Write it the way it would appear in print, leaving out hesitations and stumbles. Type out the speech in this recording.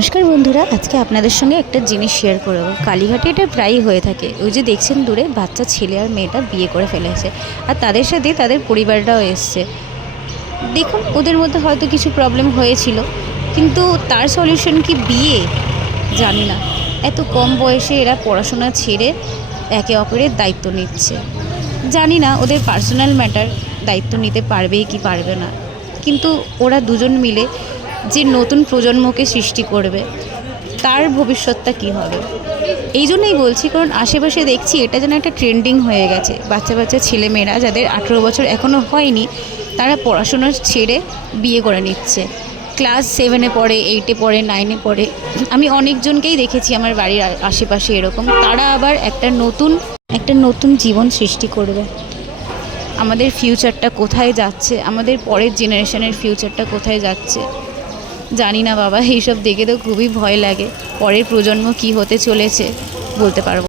নমস্কার বন্ধুরা, আজকে আপনাদের সঙ্গে একটা জিনিস শেয়ার করব। কালীঘাটে এটা প্রায়ই হয়ে থাকে। ওই যে দেখছেন দূরে বাচ্চা ছেলে আর মেয়েটা বিয়ে করে ফেলেছে, আর তাদের সাথে তাদের পরিবারটাও এসছে। দেখুন, ওদের মধ্যে হয়তো কিছু প্রবলেম হয়েছিল, কিন্তু তার সলিউশন কি বিয়ে? জানি না। এত কম বয়সে এরা পড়াশোনা ছেড়ে একে অপরের দায়িত্ব নিচ্ছে। জানি না ওদের পার্সোনাল ম্যাটার দায়িত্ব নিতে পারবে কি পারবে না, কিন্তু ওরা দুজন মিলে যে নতুন প্রজন্মকে সৃষ্টি করবে, তার ভবিষ্যৎটা কী হবে? এই জন্যই বলছি, কারণ আশেপাশে দেখছি এটা যেন একটা ট্রেন্ডিং হয়ে গেছে। বাচ্চা বাচ্চা ছেলেমেয়েরা যাদের 18 বছর এখনও হয়নি, তারা পড়াশোনা ছেড়ে বিয়ে করে নিচ্ছে। ক্লাস 7-এ পড়ে, 8-এ পড়ে, 9-এ পড়ে। আমি অনেকজনকেই দেখেছি আমার বাড়ির আশেপাশে এরকম। তারা আবার একটা নতুন জীবন সৃষ্টি করবে। আমাদের ফিউচারটা কোথায় যাচ্ছে, আমাদের পরের জেনারেশনের ফিউচারটা কোথায় যাচ্ছে জানি না বাবা। এইসব দেখে তো খুবই ভয় লাগে। পরের প্রজন্ম কী হতে চলেছে বলতে পারবো।